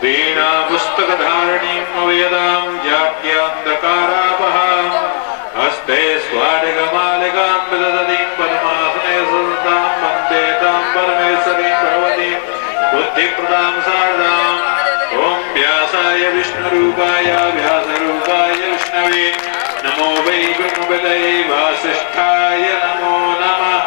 वीणा पुस्तकधारणीं अवेदां जाड्यान्धकारापहां हस्ते स्वाडिगमालिकां विदधतीं पद्मासने सततां वन्दे तां परमेश्वरीं भगवतीं बुद्धिप्रदां शारदाम्। ॐ व्यासाय विष्णुरूपाय व्यासरूपाय विष्णवे नमो वै ब्रह्मविदये वासिष्ठाय नमो नमः।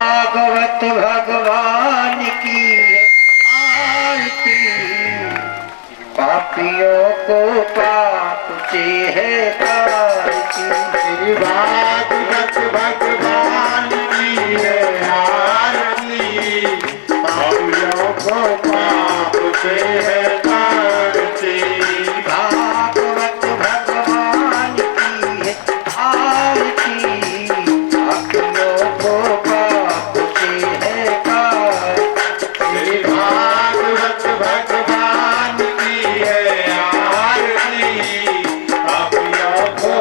भागवत भगवान की आरती, पापियों को पाप से है तारती। भागवत भगवान की है आरती, पापियों को पाप से है तारती। भागवत भगवान की है आरती, पापियों को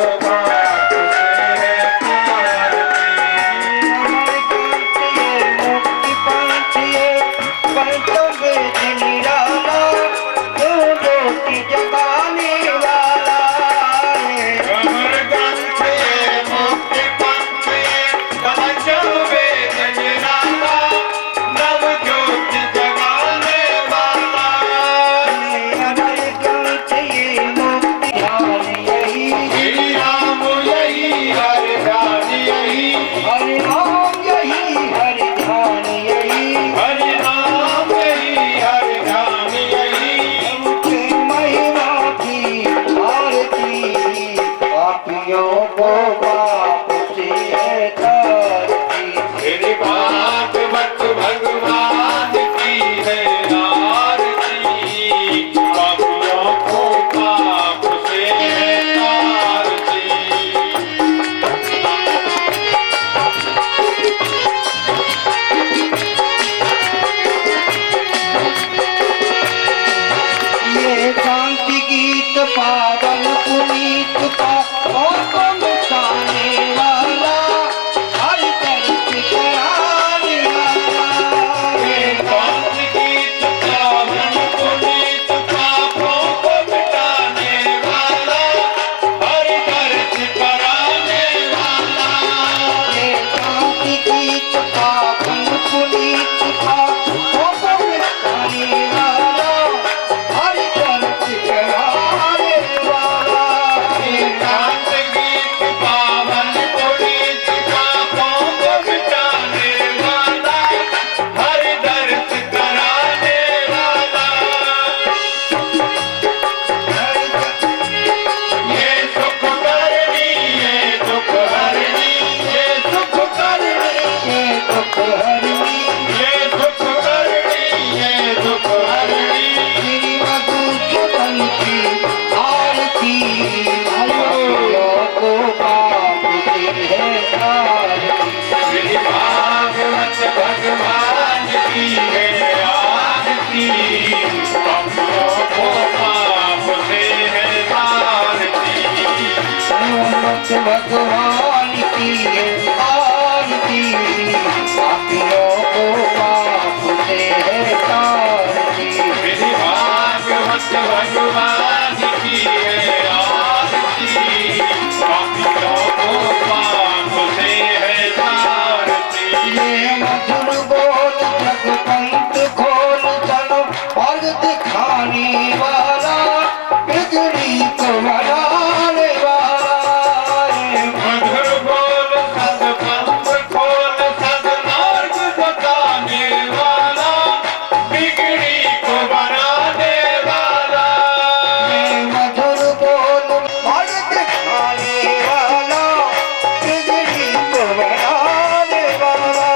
पावन पुनीत का भगवान की आरती, पापियों को पाप से है तारती। श्री भागवत भगवान की है आरती, पापियों को पाप से है तारती। ये मधुर बोल जगपंत खोल चलो, और दिखाने वाला बिगड़ी को बनाने वाला। मधुर बोल सदपंथ खोल सदमार्ग बताने वाला, बिगड़ी को बनाने वाला। मधुर बोल और दिखाने वाला, बिगड़ी को बनाने वाला।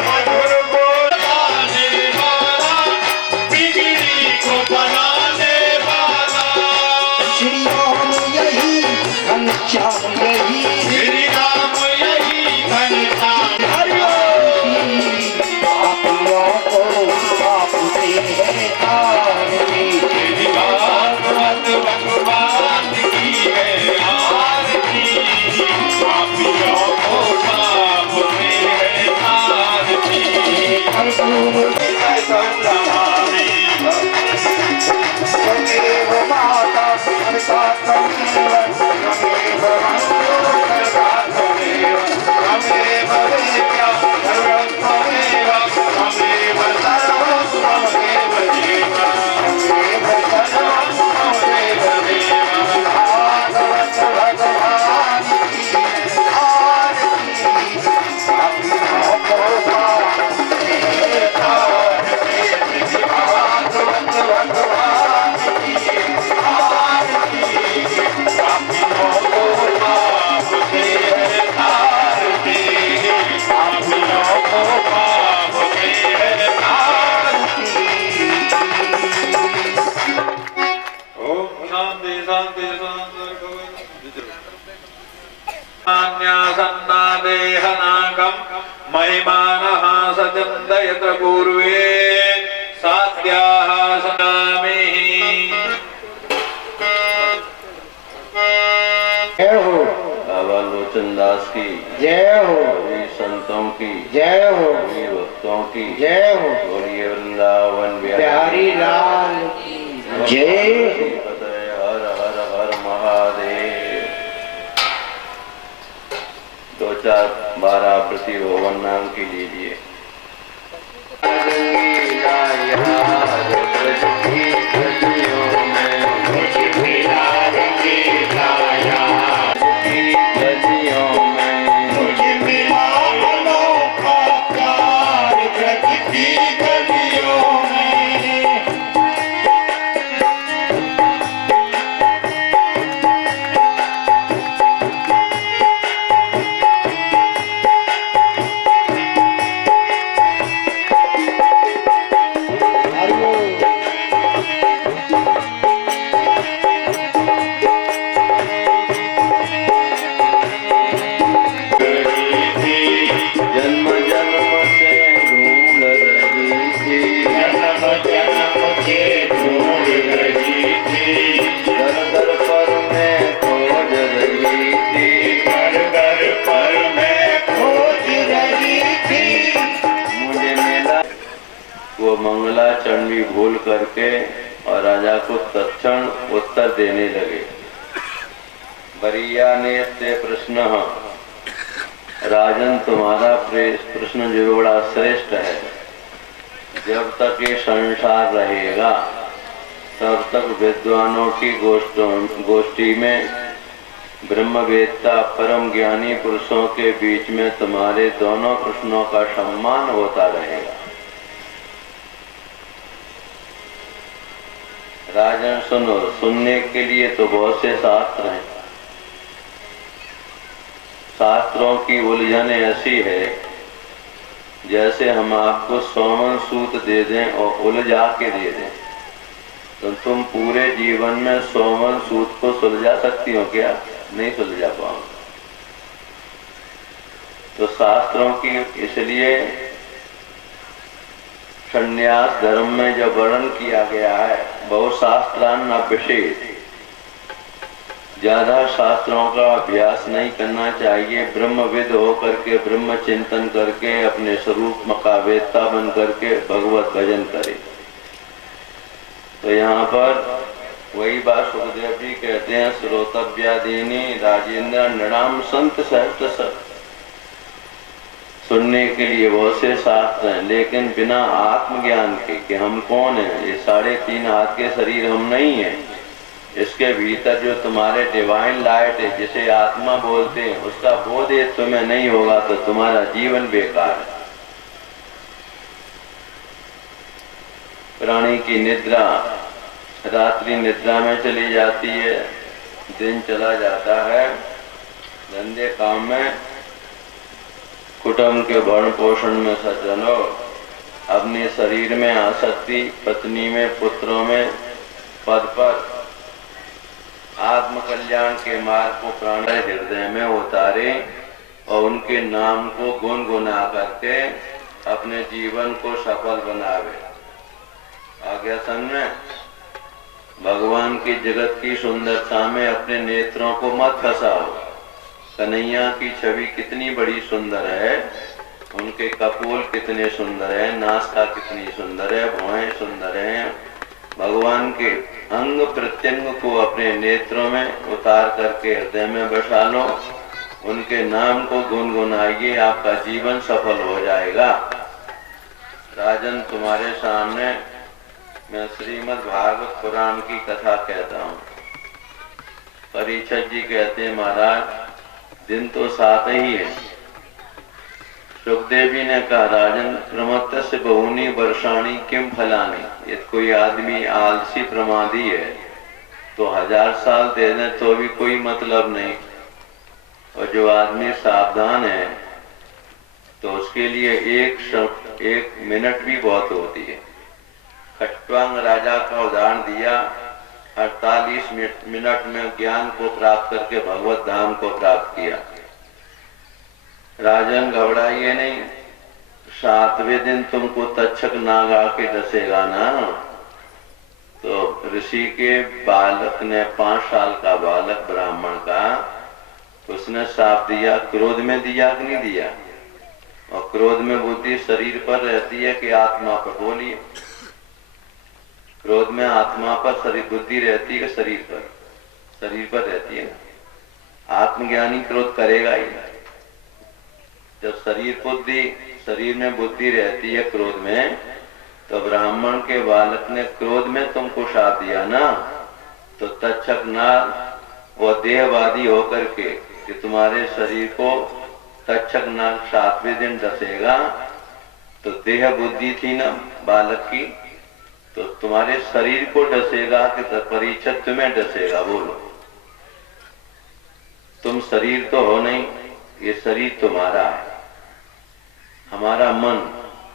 मधुर बोलाने वाला, बिगड़ी को बनाने वाला। श्री राम यही घनश्याम यही श्री राम यही घनश्याम पापियों को पाप से है तारती। श्री भागवत भगवान की है आरती, पापियों को पाप से है तारती। कर्पूर त्वमेव माता पिता त्वमेव, त्वमेव बन्धुः सर्वा त्वमेव, त्वमेव वेद्या सर्वं त्वमेव, त्वमेव सर्वं त्वमेव देव, त्वमेव सर्वं त्वमेव देव। भागवत भगवान की आरती, पापियों को पाप से तारती। भागवत भगवान की आरती, पापियों को पाप से है तारती। पापियों को पाप से है तारती। ओम शांति शांति शांति। अन्यासन्नादेहनाकं महिमानः सचन्दयत पूर्वे सात्याः सनामिः। जय हो, बाबा लोचन दास की जय हो, सभी संतों की जय हो, सभी भक्तों की जय हो। बोलिए वृंदावन बिहारी लाल की जय। पतये हर हर हर महादेव। 2-4 आवृत्ति भवन नाम की लीजिए। मुझे मिला अनोखा प्यार ब्रज की गलियों में। जन्म जन्म से ढूंढ रही थी, जन्म जन्म से ढूंढ रही थी, दर दर पर मैं खोज रही थी। घर घर पर मैं खोज रही थी। मुझे मिला वो मंगला चंडी भूल करके और राजा को तत्क्षण उत्तर देने लगे। बरिया ने ते प्रश्न, राजन तुम्हारा प्रश्न जो बड़ा श्रेष्ठ है। जब तक ये संसार रहेगा तब तक विद्वानों की गोष्ठी में ब्रह्मवेत्ता परम ज्ञानी पुरुषों के बीच में तुम्हारे दोनों प्रश्नों का सम्मान होता रहेगा। राजन सुनो, सुनने के लिए तो बहुत से शास्त्र हैं। शास्त्रों की उलझन ऐसी है जैसे हम आपको सौमन सूत दे दें और उलझा के दे दें तो तुम पूरे जीवन में सौमन सूत को सुलझा सकती हो क्या? नहीं सुलझा पाओगे। तो शास्त्रों की इसलिए संन्यास धर्म में जो वर्णन किया गया है, बहु शास्त्रान विशेष, ज्यादा शास्त्रों का अभ्यास नहीं करना चाहिए। ब्रह्मविद होकर के ब्रह्म चिंतन करके अपने स्वरूप का वेत्ता बन करके भगवत भजन करे। तो यहाँ पर वही बात सुखदेव जी कहते हैं, श्रोतव्यादीनी राजेंद्र नृणाम संत सहस्त्र सब। सुनने के लिए बहुत से शास्त्र हैं, लेकिन बिना आत्मज्ञान के कि हम कौन हैं, ये 3.5 हाथ के शरीर हम नहीं हैं। इसके भीतर जो तुम्हारे डिवाइन लाइट है, जिसे आत्मा बोलते हैं, उसका बोध यदि तुम्हें नहीं होगा तो तुम्हारा जीवन बेकार है। प्राणी की निद्रा रात्रि निद्रा में चली जाती है, दिन चला जाता है धंधे काम में, कुटुंब के भरण पोषण में सज्जन हो, अपने शरीर में आसक्ति, पत्नी में, पुत्रों में, पद पर, आत्म कल्याण के मार्ग को प्राणी हृदय में उतारे और उनके नाम को गुनगुना करके अपने जीवन को सफल बनावे। आज्ञा समझ में भगवान की जगत की सुंदरता में अपने नेत्रों को मत फंसाओ। कन्हैया की छवि कितनी बड़ी सुंदर है, उनके कपोल कितने सुंदर है, नासिका कितनी सुंदर है, भौहें सुंदर हैं। भगवान के अंग प्रत्यंग को अपने नेत्रों में उतार करके हृदय में बसा लो, उनके नाम को गुनगुनाइए, आपका जीवन सफल हो जाएगा। राजन, तुम्हारे सामने मैं श्रीमद् भागवत पुराण की कथा कहता हूँ। परीक्षित जी कहते हैं, महाराज दिन तो 7 ही है। सुखदेव जी ने कहा, राजन प्रमत्तस्य बहुनी वर्षाणी किम फलानी। यदि कोई आदमी आलसी प्रमादी है तो 1000 साल दे दें तो भी कोई मतलब नहीं, और जो आदमी सावधान है तो उसके लिए एक मिनट भी बहुत होती है। खट्वांग राजा का उदाहरण दिया, 48 मिनट में ज्ञान को प्राप्त करके भगवत धाम को प्राप्त किया। राजन घबराइए नहीं, 7वें दिन तुमको तक्षक नाग आके डसेगा ना। तो ऋषि के बालक ने, 5 साल का बालक ब्राह्मण का, उसने साप दिया। क्रोध में दिया कि नहीं दिया? और क्रोध में बुद्धि शरीर पर रहती है कि आत्मा पर? बोलिए। क्रोध में आत्मा पर शरीर बुद्धि रहती है कि शरीर पर? शरीर पर रहती है ना। आत्मज्ञानी क्रोध करेगा ही। जब शरीर में बुद्धि रहती है क्रोध में, तो ब्राह्मण के बालक ने क्रोध में तुमको शाप दिया ना, तो तक्षक नाग वो देहवादी होकर के कि तुम्हारे शरीर को तक्षक नाग 7वें दिन डसेगा, तो देह बुद्धि थी ना बालक की, तो तुम्हारे शरीर को डसेगा कि परीक्षित तुम्हें डसेगा? बोलो। तुम शरीर तो हो नहीं, ये शरीर तुम्हारा है। हमारा मन,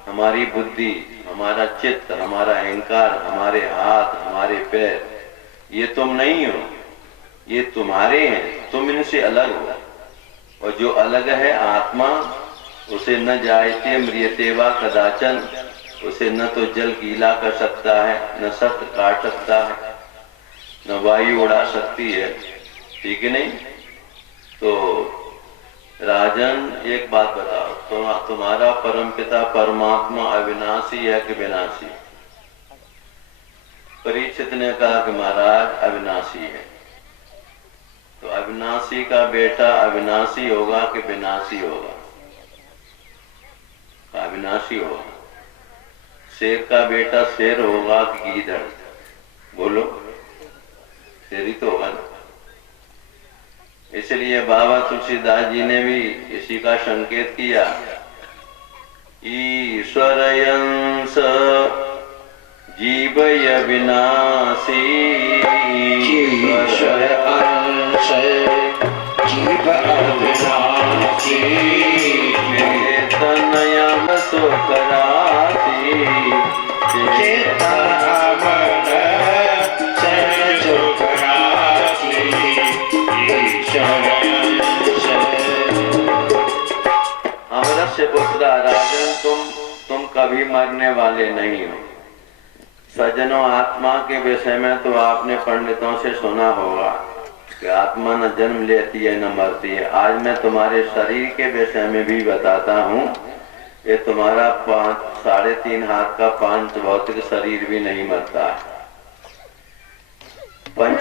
हमारी बुद्धि, हमारा चित्त, हमारा अहंकार, हमारे हाथ, हमारे पैर, ये तुम नहीं हो, ये तुम्हारे हैं। तुम इनसे अलग हो, और जो अलग है आत्मा, उसे न जायते म्रियते वा कदाचन, उसे न तो जल गीला कर सकता है, न शस्त्र काट सकता है, न वायु उड़ा सकती है, ठीक है नहीं? तो राजन एक बात बताओ, तुम्हारा परमपिता परमात्मा अविनाशी है कि विनाशी? परीक्षित ने कहा कि महाराज अविनाशी है। तो अविनाशी का बेटा अविनाशी होगा कि विनाशी होगा? अविनाशी होगा। शेर का बेटा शेर होगा कि गीदड़? बोलो, शेर ही तो होगा ना। इसलिए बाबा तुलसीदास जी ने भी इसी का संकेत किया, ईश्वरयंस जीवय विनाशी, ईश्वर अंश जीव अविनाशी, चेतनयम सुकरासी, चेतन अमर सुकरासी, ईश्वर अंश। अमरस्य पुत्र राजन, तुम कभी मरने वाले नहीं हो। सज्जनों, आत्मा के विषय में तो आपने पंडितों से सुना होगा कि आत्मा न जन्म लेती है न मरती है। आज मैं तुम्हारे शरीर के विषय में भी बताता हूँ। ये तुम्हारा 3.5 हाथ का 5 भौतिक शरीर भी नहीं मरता है। पंच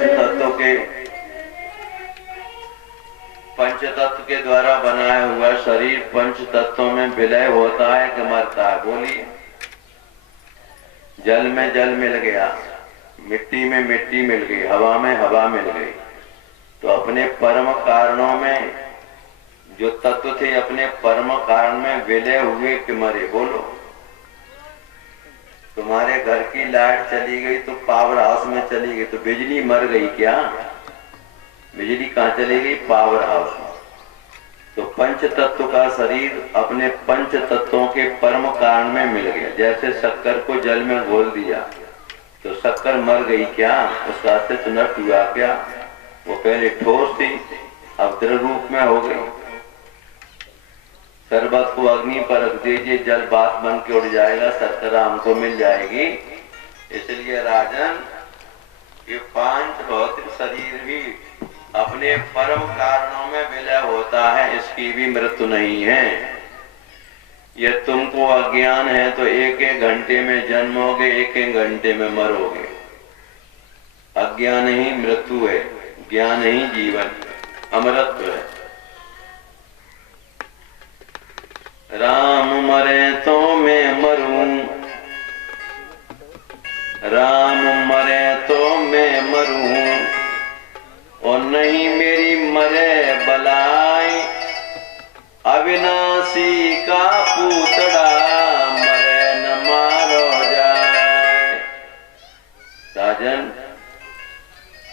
तत्व के द्वारा बनाया हुआ शरीर 5 तत्वों में विलय होता है कि मरता है? बोलिए। जल में जल मिल गया, मिट्टी में मिट्टी मिल गई, हवा में हवा मिल गई, तो अपने परम कारणों में जो तत्व थे अपने परम कारण में विलय हुए कि मरे? बोलो। तुम्हारे घर की लाइट चली गई तो पावर हाउस में चली गई, तो बिजली मर गई क्या? बिजली कहाँ चली गई? पावर हाउस में। तो पंच तत्व का शरीर अपने पंच तत्वों के परम कारण में मिल गया। जैसे शक्कर को जल में घोल दिया तो शक्कर मर गई क्या? उसका अस्तित्व नष्ट हुआ क्या? वो पहले ठोस थी, अब द्रव रूप में हो गई। शरबत को अग्नि पर रख दीजिए, जल बात बन के उड़ जाएगा, शर्करा हमको मिल जाएगी। इसलिए राजन, ये 5 भौतिक शरीर भी अपने परम कारणों में विलय होता है, इसकी भी मृत्यु नहीं है। ये तुमको अज्ञान है तो 1-1 घंटे में जन्मोगे, 1-1 घंटे में मरोगे। अज्ञान ही मृत्यु है, ज्ञान ही जीवन अमरत्व है। राम मरे तो मैं मरूं, राम मरे तो मैं मरूं, और नहीं मेरी मरे बलाई, अविनाशी का पूतड़ा मरे न मारो जाए। राजन,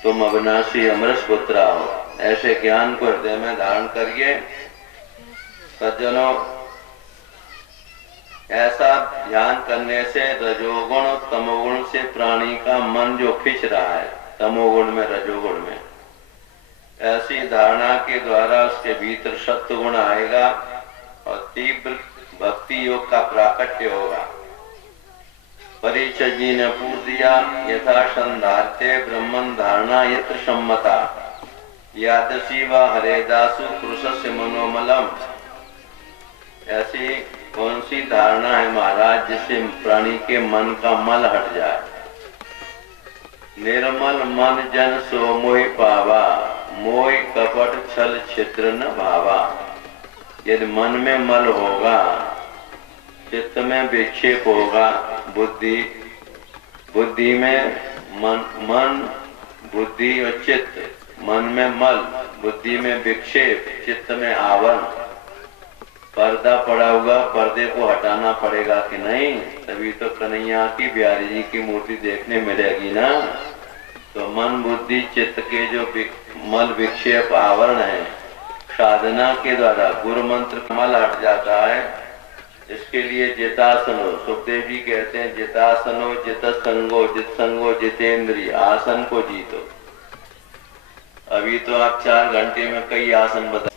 तुम अविनाशी अमरस पुत्रा हो, ऐसे ज्ञान को हृदय में धारण करिए। सज्जनों, ऐसा ध्यान करने से रजोगुण तमोगुण से प्राणी का मन जो खिंच रहा है, तमोगुण में रजोगुण में, ऐसी धारणा के द्वारा उसके भीतर सत्व गुण आएगा और तीव्र भक्ति योग का प्राकट्य होगा। परीक्षित जी ने पूछ दिया, यथा संधार्थे ब्रह्मन धारणा यत्र सम्मता यादसी व हरेदासु पुरुषस्य मनोमलम। ऐसी कौन सी धारणा है महाराज जिससे प्राणी के मन का मल हट जाए? निर्मल मन जन सो मोहि पावा, मोह कपट छल छिद्र न भावा। यदि मन में मल होगा, चित्त में विक्षेप होगा, बुद्धि में मन बुद्धि और चित्त, मन में मल, बुद्धि में विक्षेप, चित्त में आवरण, पर्दा पड़ा हुआ, पर्दे को हटाना पड़ेगा कि नहीं? तभी तो कन्हैया की बिहारी जी की मूर्ति देखने मिलेगी ना। तो मन बुद्धि चित्त के जो मल विक्षेप आवरण है, साधना के द्वारा गुरु मंत्र मल हट जाता है। इसके लिए जितासनो, सुखदेव जी कहते हैं, जितासनो जित संगो जितेंद्रिय, आसन को जीतो। अभी तो आप 4 घंटे में कई आसन बता,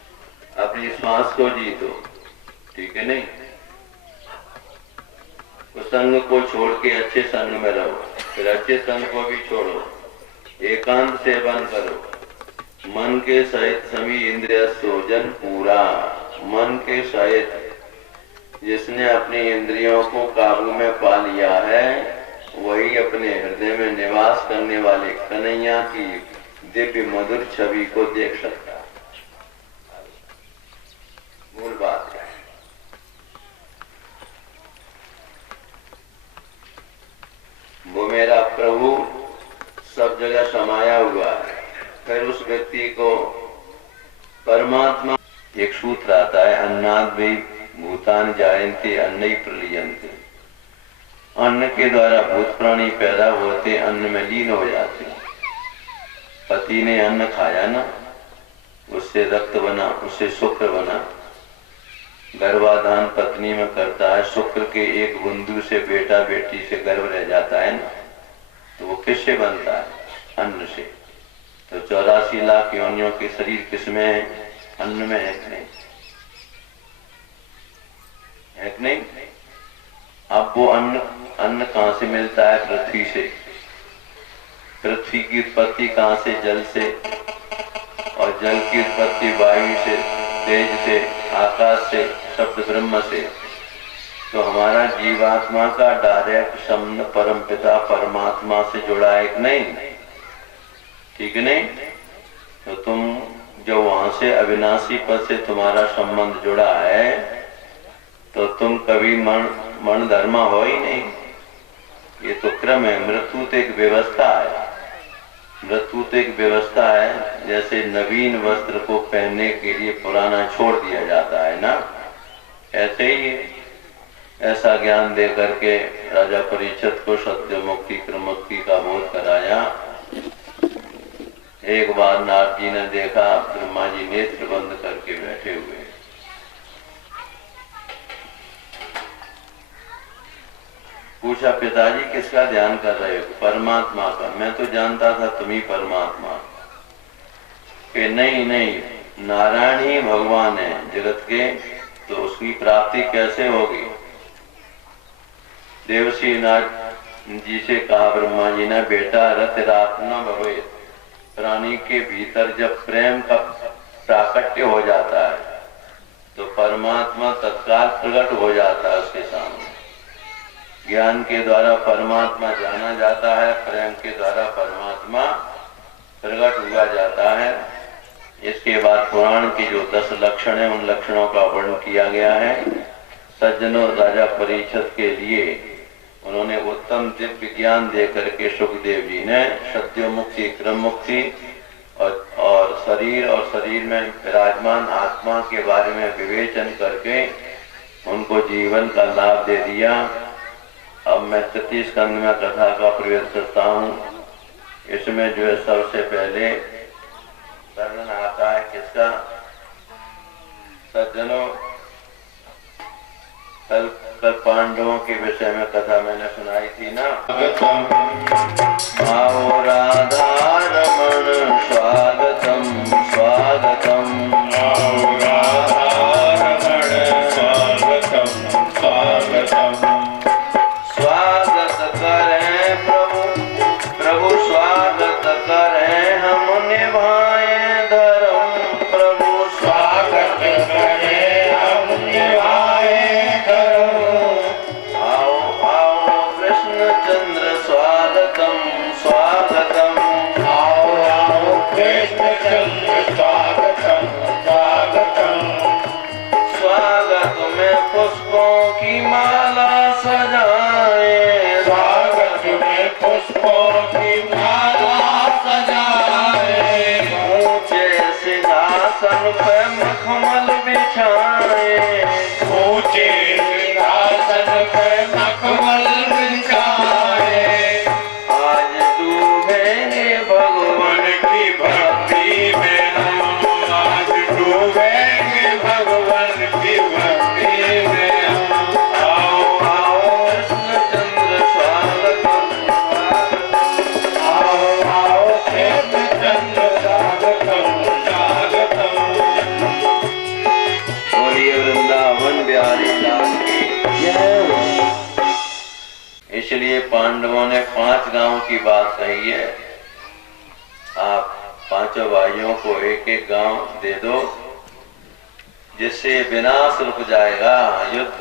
अपनी श्वास को जीतो, ठीक है नहीं? तो संग को छोड़ के अच्छे संग में रहो, फिर अच्छे संग को भी छोड़ो, एकांत सेवन करो। मन के सहित सभी इंद्रिय सोजन पूरा। मन के सहित जिसने अपनी इंद्रियों को काबू में पा लिया है, वही अपने हृदय में निवास करने वाले कन्हैया की दिव्य मधुर छवि को देख सकता है। मूल बात है। वो मेरा प्रभु सब जगह समाया हुआ है। फिर उस व्यक्ति को परमात्मा, एक सूत्र आता है, अन्नाद भी भूतान जायन्ते अन्नै प्रलीयन्ते। अन्न के द्वारा भूत प्राणी पैदा होते, अन्न में लीन हो जाते। पति ने अन्न खाया ना, उससे रक्त बना, उससे शुक्र बना। गर्भाधान पत्नी में करता है, शुक्र के एक बिंदु से बेटा बेटी से गर्भ रह जाता है ना, तो वो किससे बनता है? अन्न से। तो 84 लाख योनियों के शरीर किसमें है? अन्न में है कि नहीं? है कि नहीं? अब वो अन्न कहां से मिलता है? पृथ्वी से। पृथ्वी की उत्पत्ति कहां से? जल से। और जल की उत्पत्ति वायु से, तेज से, आकाश से, शब्द ब्रह्म से, तो हमारा जीवात्मा का डायरेक्ट संबंध परमपिता परमात्मा से जुड़ा है कि नहीं? ठीक नहीं? तो तुम जो वहां से अविनाशी पद से तुम्हारा संबंध जुड़ा है, तो तुम कभी मन धर्मा हो ही नहीं। ये तो क्रम है। मृत्यु तो एक व्यवस्था है। मृत्यु तो एक व्यवस्था है। जैसे नवीन वस्त्र को पहनने के लिए पुराना छोड़ दिया जाता है ना, ऐसे ही है। ऐसा ज्ञान दे करके राजा परीक्षित को सत्य मुक्ति क्रम मुक्ति का बोध कराया। एक बार नारद जी ने देखा ब्रह्मा जी नेत्र बंद करके बैठे हुए। पूछा, पिताजी किसका ध्यान कर रहे हो? परमात्मा का। मैं तो जानता था तुम ही परमात्मा। कि नहीं नहीं, नारायण ही भगवान है जगत के, तो उसकी प्राप्ति कैसे होगी? देवसी नाथ जी से कहा ब्रह्मा जी ने, बेटा रत रात न भवे। प्राणी के भीतर जब प्रेम का प्राकट्य हो जाता है तो परमात्मा तत्काल प्रकट हो जाता है उसके सामने। ज्ञान के द्वारा परमात्मा जाना जाता है, प्रेम के द्वारा परमात्मा प्रकट हुआ जाता है। इसके बाद पुराण की जो 10 लक्षण है, उन लक्षणों का वर्णन किया गया है। सज्जनों, राजा परीक्षित के लिए उन्होंने उत्तम दिव्य ज्ञान दे करके सुखदेव जी ने सत्य मुक्ति क्रम मुक्ति और शरीर में विराजमान आत्मा के बारे में विवेचन करके उनको जीवन का लाभ दे दिया। अब मैं 33 स्कंद में कथा का प्रयोग करता हूँ। इसमें जो है सबसे पहले वर्णन आता है किसका? सज्जनों, कल पांडवों के विषय में कथा मैंने सुनाई थी ना। आओ राधा रमण स्वागतम स्वागतम, आओ राधा रमण स्वागतम स्वागतम। स्वागत करें प्रभु, प्रभु स्वागत करें, हम निभाएं धर्म। प्रभु स्वागत करें, हम निभाएं धर्म। आओ आओ कृष्ण चंद्र स्वागतम स्वागतम। आओ आओ कृष्ण चंद्र स्वागतम स्वागतम। स्वागत में पुष्पों की माला सजाए, स्वागत में पुष्पों की माला सजाए। ऊंचे सिंहासन पे मखमल बिछाए, ऊंचे सिंहासन पे मखमल बिछाए। आज डूबेंगे भगवान मन की भक्ति में हम, आज डूबेंगे भगवान की भक्ति में हम। आओ आओ कृष्ण चंद्र स्वागतम स्वागतम। आओ आओ कृष्ण चंद्र स्वागतम स्वागतम। बोलिए वृंदावन बिहारी लाल की जय। इसलिए पांडवों ने 5 गांव की बात कही है। आप 5 भाइयों को एक एक गांव दे दो, जिससे विनाश रुक जाएगा युद्ध।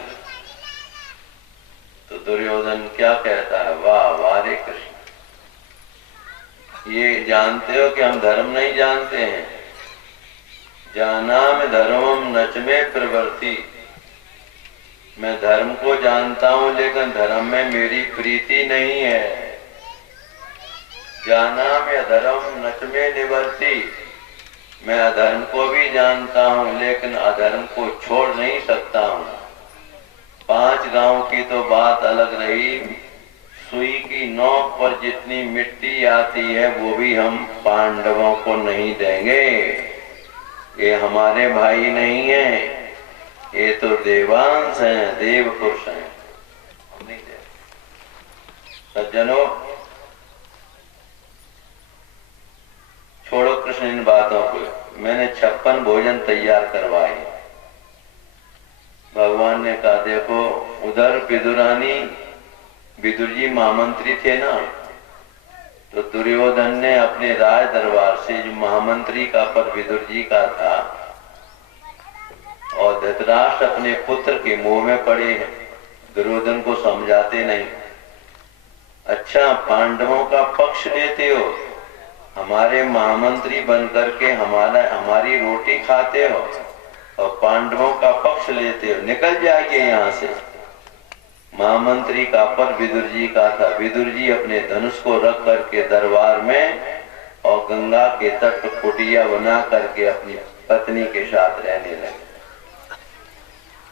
तो दुर्योधन क्या कहता है? वाह वाह रे कृष्ण, ये जानते हो कि हम धर्म नहीं जानते हैं। जानामि धर्मम नचमे प्रवृत्ति। मैं धर्म को जानता हूं, लेकिन धर्म में मेरी प्रीति नहीं है। जानामि अधर्म नचमे निवर्ति। मैं अधर्म को भी जानता हूं, लेकिन अधर्म को छोड़ नहीं सकता हूं। 5 गांव की तो बात अलग रही, सुई की नोक पर जितनी मिट्टी आती है वो भी हम पांडवों को नहीं देंगे। ये हमारे भाई नहीं है, ये तो देवांश हैं, देव पुरुष हैं, हम नहीं दे। सज्जनों, छोड़ो कृष्ण इन बातों को। मैंने 56 भोजन तैयार करवाए। भगवान ने कहा, देखो उधर विदुरानी, विदुर जी महामंत्री थे ना, तो दुर्योधन ने अपने राज दरबार से जो महामंत्री का पद विदुर जी का था, और धृतराष्ट्र अपने पुत्र के मुंह में पड़े हैं, दुर्योधन को समझाते नहीं। अच्छा, पांडवों का पक्ष लेते हो, हमारे महामंत्री बन करके हमारी रोटी खाते हो और पांडवों का पक्ष लेते हो, निकल जाइए यहाँ से। महामंत्री का पद विदुर जी का था। विदुर जी अपने धनुष को रख करके दरबार में और गंगा के तट पर कुटिया बना करके अपनी पत्नी के साथ रहने लगे।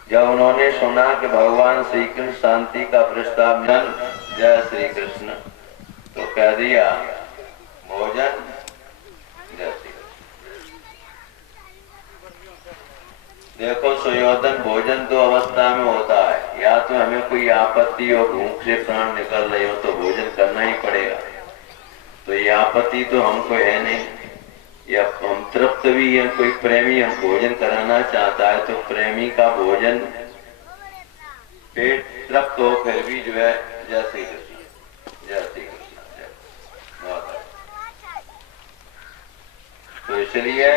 जब उन्होंने सुना कि भगवान श्री कृष्ण शांति का प्रस्ताव जन जय श्री कृष्ण, तो कह दिया भोजन जय श्री कृष्ण। देखो सुयोधन, भोजन दो अवस्था में होता है, या तो हमें कोई आपत्ति और भूख से प्राण निकल रहे हो तो भोजन करना ही पड़ेगा। तो ये आपत्ति तो हमको है नहीं, या हम तृप्त भी हैं, कोई प्रेमी हम भोजन कराना चाहता है तो प्रेमी का भोजन पेट तृप्त हो फिर भी जो है जय श्री कृष्ण जय श्री कृष्ण जय। तो इसलिए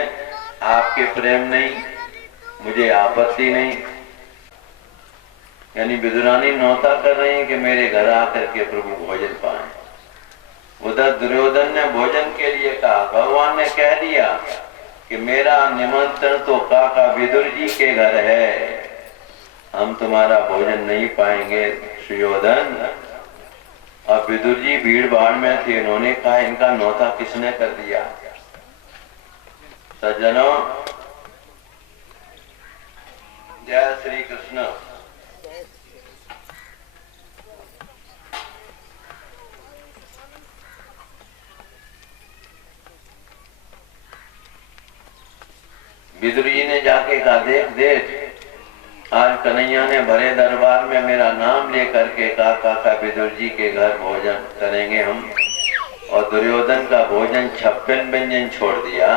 आपके प्रेम नहीं, मुझे आपत्ति नहीं। यानी विदुरानी नौता कर रही है कि मेरे घर आकर के प्रभु भोजन पाए। उधर दुर्योधन ने भोजन के लिए कहा, भगवान ने कह दिया कि मेरा निमंत्रण तो काका विदुर जी के घर है, हम तुम्हारा भोजन नहीं पाएंगे सुयोधन। अब विदुर जी भीड़ भाड़ में थे, इन्होंने कहा इनका नौता किसने कर दिया। सज्जनों जय श्री कृष्ण। विदुर जी ने जाके कहा, देख देख आज कन्हैया ने भरे दरबार में मेरा नाम लेकर के कहा काका विदुर जी के घर भोजन करेंगे हम, और दुर्योधन का भोजन 56 व्यंजन छोड़ दिया।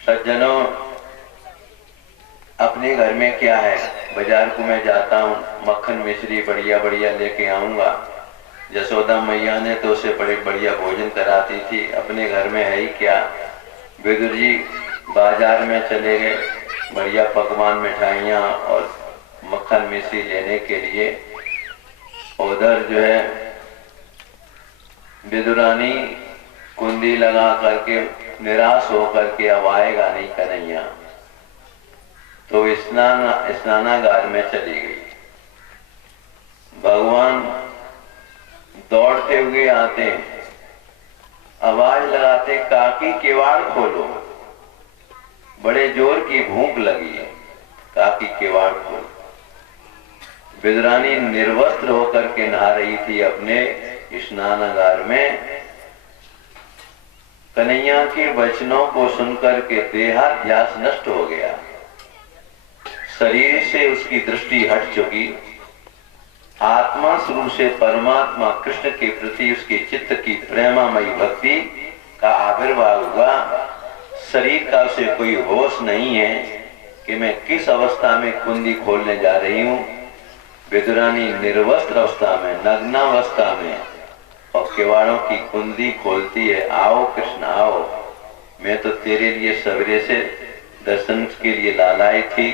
सज्जनों अपने घर में क्या है, बाजार को मैं जाता हूँ, मक्खन मिश्री बढ़िया बढ़िया लेके आऊंगा। यशोदा मैया ने तो उसे बड़े बढ़िया भोजन कराती थी, अपने घर में है ही क्या। विदुर जी बाजार में चले गए बढ़िया पकवान मिठाइयाँ और मक्खन मिश्री लेने के लिए। उधर जो है विदुरानी कुंडी लगा करके निराश होकर के अब आएगा नहीं कन्हैया, तो स्नानागार में चली गई। भगवान दौड़ते हुए आते, आवाज लगाते काकी किवाड़ खोलो, बड़े जोर की भूख लगी है, काकी किवाड़ खोलो। विदुरानी निर्वस्त्र होकर के नहा रही थी अपने स्नानागार में। कन्हैया के वचनों को सुनकर के देहाध्यास नष्ट हो गया, शरीर से उसकी दृष्टि हट चुकी। आत्मा स्वरूप से परमात्मा कृष्ण के प्रति उसके चित्त की प्रेमामयी भक्ति का आविर्भाव हुआ। शरीर का उसे कोई होश नहीं है कि मैं किस अवस्था में कुंडी खोलने जा रही हूँ। विदुरानी निर्वस्त्र अवस्था में, नग्नावस्था में, और किवाड़ों की कुंडी खोलती है। आओ कृष्ण आओ, मैं तो तेरे लिए सवेरे से दर्शन के लिए लालाई थी।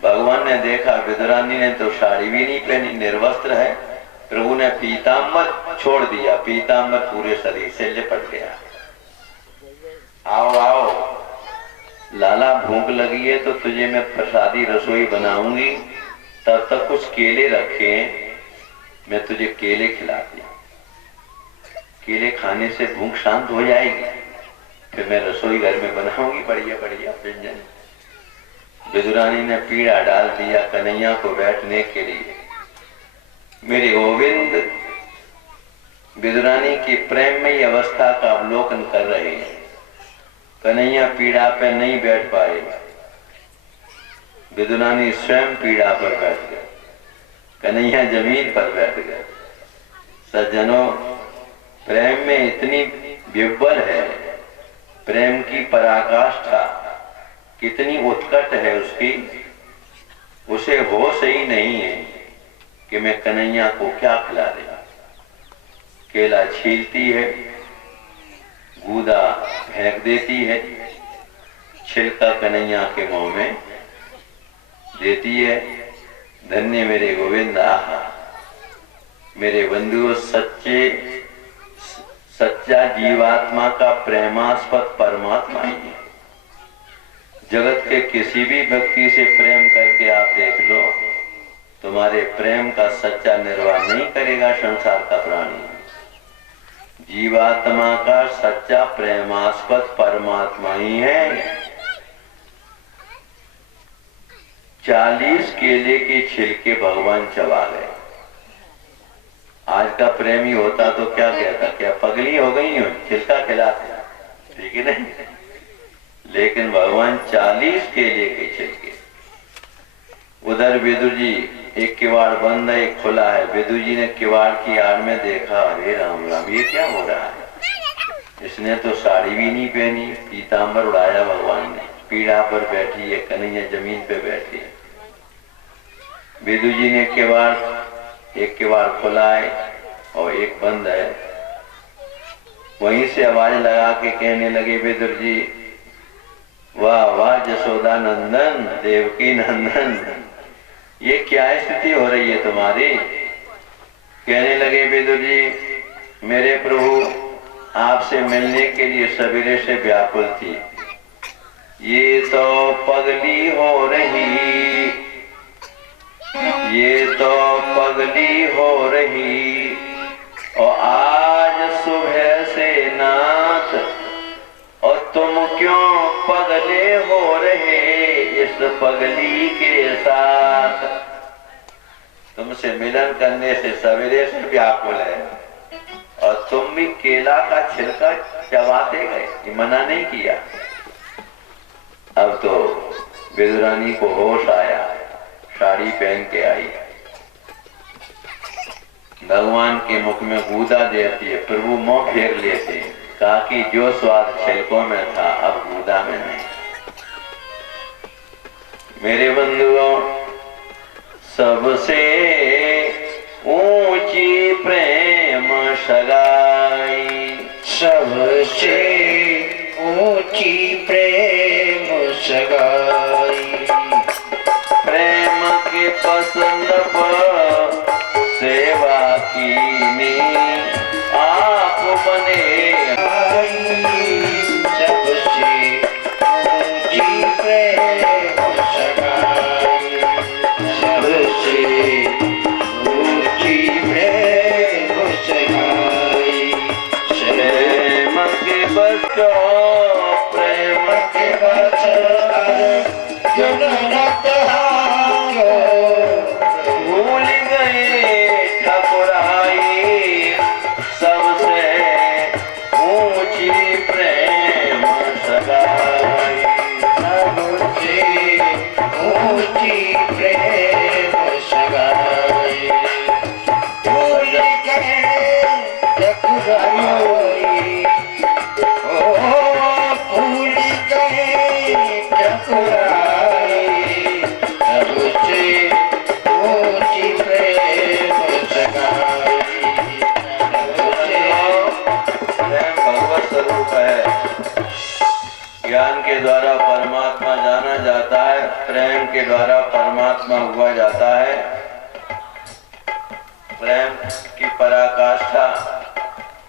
भगवान ने देखा विदुरानी ने तो साड़ी भी नहीं पहनी, निर्वस्त्र है। प्रभु ने पीताम्बर छोड़ दिया, पीताम्बर पूरे शरीर से लिपट गया। आओ आओ लाला, भूख लगी है तो तुझे मैं प्रसादी रसोई बनाऊंगी, तब तक कुछ केले रखे हैं, मैं तुझे केले खिलाती। केले खाने से भूख शांत हो जाएगी, फिर मैं रसोई घर में बनाऊंगी बढ़िया बढ़िया व्यंजन। विदुरानी ने पीड़ा डाल दिया कन्हैया को बैठने के लिए। मेरे गोविंद विदुरानी की प्रेममयी अवस्था का अवलोकन कर रहे हैं। कन्हैया पीड़ा पर नहीं बैठ पाए, विदुरानी स्वयं पीड़ा पर बैठ गए, कन्हैया जमीन पर बैठ गए। सज्जनों प्रेम में इतनी विह्वल है, प्रेम की पराकाष्ठा कितनी उत्कट है उसकी, उसे होश ही नहीं है कि मैं कन्हैया को क्या खिला दूं। केला छीलती है, गूदा फेंक देती है, छिलका कन्हैया के मुंह में देती है। धन्य मेरे गोविंद, आहा मेरे बंधुओं, सच्चा जीवात्मा का प्रेमास्पद परमात्मा ही है। जगत के किसी भी व्यक्ति से प्रेम करके आप देख लो, तुम्हारे प्रेम का सच्चा निर्वाह नहीं करेगा संसार का प्राणी। जीवात्मा का सच्चा प्रेमास्पद परमात्मा ही है। 40 केले के छिलके भगवान चबा गए। आज का प्रेमी होता तो क्या कहता, क्या पगली हो गई हो, छिलका खिलाते, ठीक है नहीं? लेकिन भगवान 40 केले के छिलके। उधर विदुर जी, एक किवाड़ बंद है, एक खुला है। विदुर जी ने किवाड़ की आड़ में देखा, अरे राम राम, ये क्या हो रहा है? इसने तो साड़ी भी नहीं पहनी, पीतांबर उड़ाया भगवान ने, पीड़ा पर बैठी है, कन्हैया जमीन पे बैठी है। विदुर जी ने एक किवाड़ खुला है और एक बंद है। वहीं से आवाज लगा के कहने लगे विदुर जी, वाह वाह जसोदा नंदन, देवकी नंदन, ये क्या स्थिति हो रही है तुम्हारी? कहने लगे विदुर जी, मेरे प्रभु आपसे मिलने के लिए सवेरे से व्याकुल थी। ये तो पगली हो रही, ये तो पगली हो रही, और आज सुबह से नाथ, और तुम क्यों पगले हो रहे इस पगली के साथ? तुमसे मिलन करने से सवेरे से व्याकुल है, और तुम भी केला का छिलका चबाते गए, ये मना नहीं किया। अब तो विदुरानी को होश आया, साड़ी पहन के आई, भगवान के मुख में गूदा देती है, प्रभु मुंह फेर लेते, कहा कि जो स्वाद छिलकों में था अब गूदा में नहीं। मेरे बंधुओं, सबसे ऊंची प्रेम सगाई, सबसे ऊंची प्रेम सगाई, प्रेम के पसंद पर सेवा कीनी आप बने। सबसे ऊंची प्रेम सगाई, सबसे ऊंची प्रेम सगाई, प्रेम के बच्चों, प्रेम के भूल गए ठकुराई, सबसे ऊंची प्रेम सगाई, सबसे ऊंची प्रेम सगाई, भूल गए ठकुराई, ओ भूल गए ठकुराई, सबसे ऊंची प्रेम सगाई, सबसे प्रेम भगवत स्वरूप है। ज्ञान के द्वारा परमात्मा जाना जाता है, प्रेम के द्वारा परमात्मा हुआ जाता है। प्रेम की पराकाष्ठा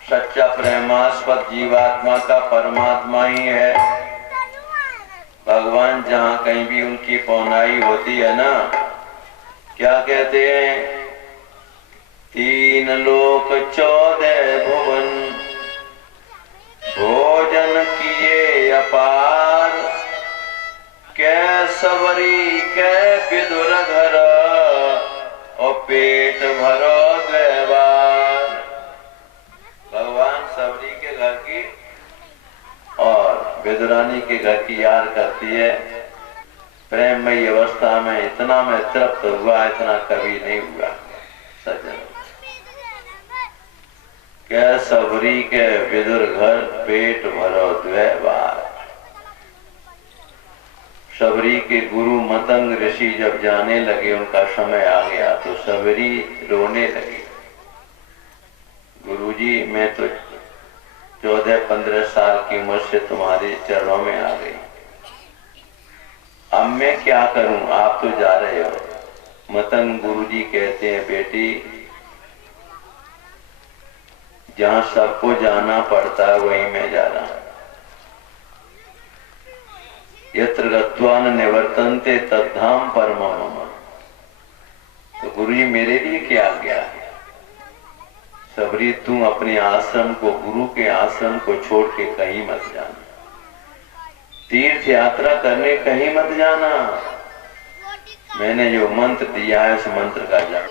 सच्चा प्रेमास्पद जीवात्मा का परमात्मा ही है। भगवान जहाँ कहीं भी उनकी पौनाई होती है ना, क्या कहते हैं, 3 लोक 14 भुवन, भोजन किए अपार, कै सबरी कै विदुर घर, और पेट भरो द्वैवार। भगवान सबरी के घर की और विदुरानी के घर की याद करती है। प्रेममयी अवस्था में इतना मैं तृप्त हुआ, इतना कभी नहीं हुआ सज्जन। क्या सबरी के विदुर घर, पेट भरो द्वैवार। सबरी के गुरु मतंग ऋषि जब जाने लगे, उनका समय आ गया, तो सबरी रोने लगी। गुरुजी मैं तो 14-15 साल की उम्र से तुम्हारे चरणों में आ गई, अब मैं क्या करूं, आप तो जा रहे हो। मतंग गुरुजी कहते हैं बेटी, जहां सबको जाना पड़ता है वहीं मैं जा रहा हूं। यत्र गत्वा न निवर्तन्ते तद्धाम परमं मम। तो गुरुजी मेरे लिए क्या आज्ञा है? सबरी तू अपने आश्रम को, गुरु के आश्रम को छोड़ के कहीं मत जाना, तीर्थ यात्रा करने कहीं मत जाना। मैंने जो मंत्र दिया है उस मंत्र का जाप।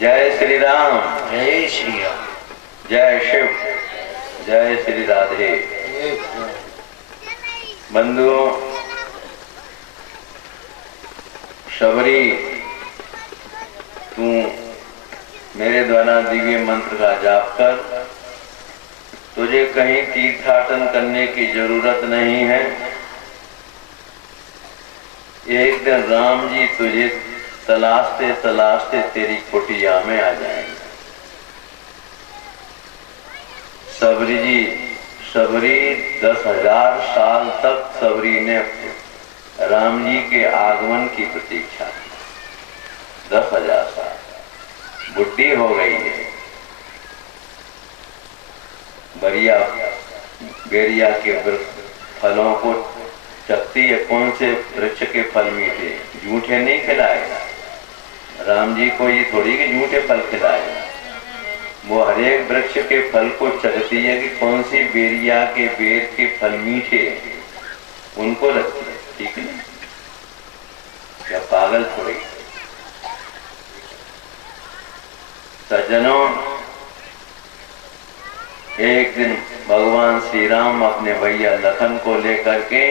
जय श्री राम, जय श्री राम, जय शिव, जय श्री राधे। बंधुओं, शबरी तू मेरे द्वारा दिव्य मंत्र का जाप कर, तुझे कहीं तीर्थाटन करने की जरूरत नहीं है। एक दिन राम जी तुझे तलाशते तलाशते तेरी कुटिया में आ जाएंगे। सबरी जी, सबरी 10,000 साल तक सबरी ने राम जी के आगमन की प्रतीक्षा की। 10,000 साल बुढ़ी हो गई है। बेरिया के फलों को चखती है, कौन से वृक्ष के फल मीठे, झूठे नहीं खिलाए। राम जी को ये थोड़ी कि झूठे फल खिलाए, वो हर एक वृक्ष के फल को चखती है कि कौन सी बेरिया के बेर के फल मीठे, उनको रखती है। ठीक है, क्या पागल थोड़ी। सज्जनों, एक दिन भगवान श्री राम अपने भैया लखन को लेकर के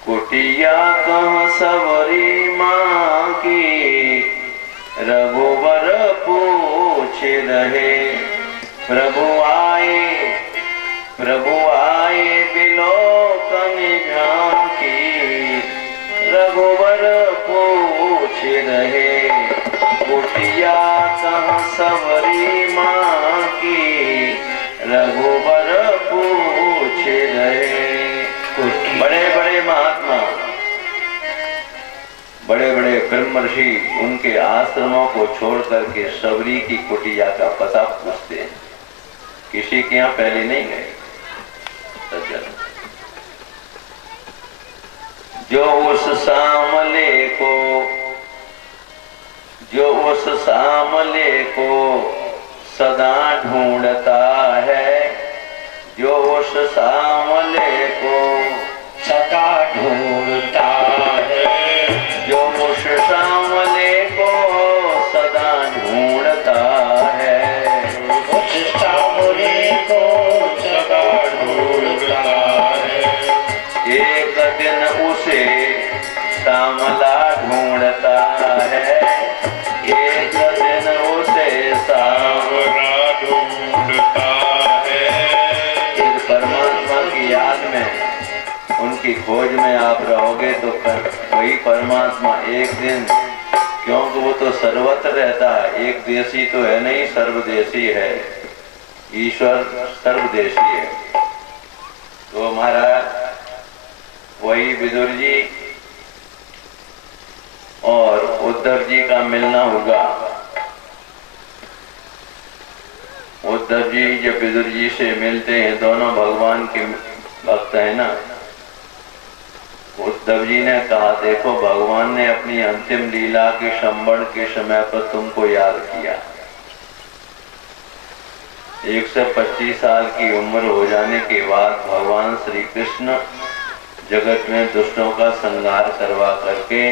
कुटिया कहाँ सबरी माँ की रघुवर पूछ रहे। प्रभु आए बिलोकन झांकी, रघुवर पूछ रहे। कुटिया कहाँ सबरी माँ की रघुवर पूछ रहे। बड़े बड़े महात्मा, बड़े बड़े ब्रह्म ऋषि उनके आश्रमों को छोड़ करके सबरी की कुटिया का पता पूछते हैं। किसी के यहाँ पहले नहीं गए। सज्जन, जो उस सामले को सदा ढूंढता है, जो उस सामले को सदा ढूंढता है, जो उस सामले को सदा ढूंढता है, उस सामने को सदा ढूंढता है। एक दिन उसे सामला ढूंढता है, एक दिन उसे सामला ढूंढता है। इस परमात्मा की याद में, उनकी खोज में आप रहोगे तो वही परमात्मा एक दिन, क्योंकि वो तो सर्वत्र रहता है, एक देशी तो है नहीं, सर्वदेशी है। ईश्वर सर्वदेशी है। तो हमारा वही विदुर जी और उद्धव जी का मिलना होगा। उद्धव जी जब विदुर जी से मिलते हैं, दोनों भगवान के भक्त है ना। उद्धव जी ने कहा, देखो भगवान ने अपनी अंतिम लीला के संवरण के समय पर तुमको याद किया। 125 साल की उम्र हो जाने के बाद भगवान श्री कृष्ण जगत में दुष्टों का संहार करवा करके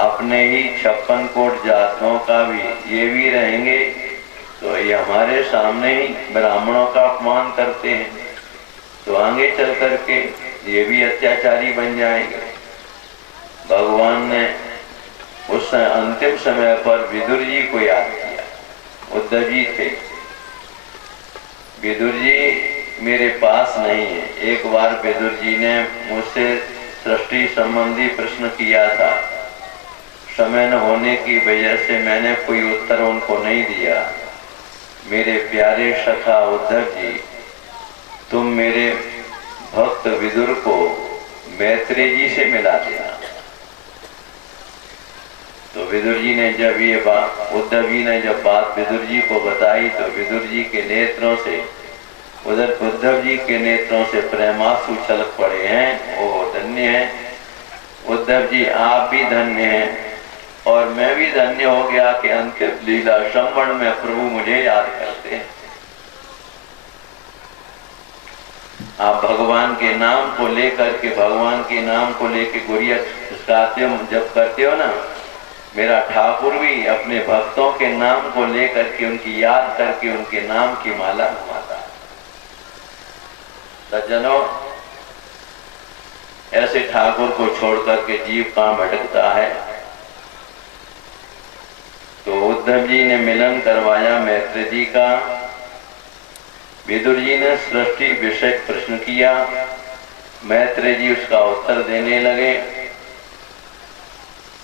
अपने ही 56 कोट जातों का भी, ये भी रहेंगे तो ये हमारे सामने ही ब्राह्मणों का अपमान करते हैं, तो आगे चल करके ये भी अत्याचारी बन जाएंगे। भगवान ने उस अंतिम समय पर विदुर जी को याद किया। उद्धव जी थे, विदुर जी मेरे पास नहीं है। एक बार विदुर जी ने मुझसे सृष्टि संबंधी प्रश्न किया था, समय न होने की वजह से मैंने कोई उत्तर उनको नहीं दिया। मेरे प्यारे सखा उद्धव जी, तुम मेरे भक्त विदुर को मैत्रेय जी से मिला देना। तो विदुर जी ने जब ये बात, उद्धव जी ने जब बात विदुर जी को बताई तो विदुर जी के नेत्रों से, उधर उद्धव जी के नेत्रों से प्रेमाश्रु छलक पड़े हैं। ओ धन्य है उद्धव जी, आप भी धन्य हैं और मैं भी धन्य हो गया कि अंतिम लीला श्रवण में प्रभु मुझे याद करते हैं। आप भगवान के नाम को लेकर के, भगवान के नाम को लेके गुड़िया गाते हो, जब करते हो ना, मेरा ठाकुर भी अपने भक्तों के नाम को लेकर के, उनकी याद करके उनके नाम की माला घुमाता है। सज्जनों, ऐसे ठाकुर को छोड़कर के जीव कहां भटकता है। तो उद्धव जी ने मिलन करवाया मैत्रेय जी का। विदुर जी ने सृष्टि विषय प्रश्न किया, मैत्रेय जी उसका उत्तर देने लगे।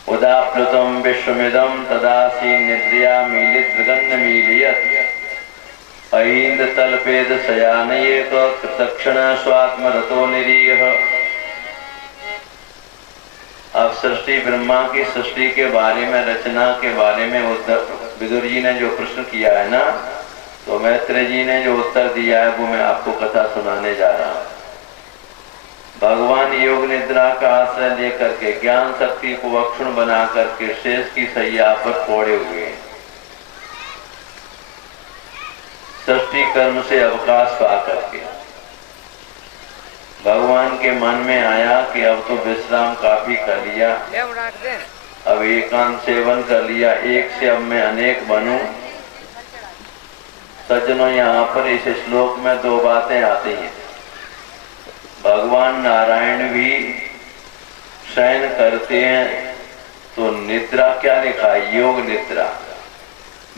उदाप्लुतम विश्वमिदम तदासी निद्रया मीलित गन्न मीलियत अहिंद तलपेद शयानये कृतक्षण स्वात्म रतो निरीह। अब सृष्टि, ब्रह्मा की सृष्टि के बारे में, रचना के बारे में विदुर जी ने जो प्रश्न किया है ना, तो मैत्रेय जी ने जो उत्तर दिया है वो मैं आपको कथा सुनाने जा रहा हूं। भगवान योग निद्रा का आश्रय लेकर के ज्ञान शक्ति को अक्षुण बना करके शेष की सैया पर फोड़े हुए, सृष्टि कर्म से अवकाश पा करके भगवान के मन में आया कि अब तो विश्राम काफी कर लिया, अब एकांत सेवन कर लिया, एक से अब मैं अनेक बनूं। सज्जनों, यहाँ पर इस श्लोक में दो बातें आती हैं। भगवान नारायण भी शयन करते हैं तो निद्रा क्या लिखा है? योग निद्रा।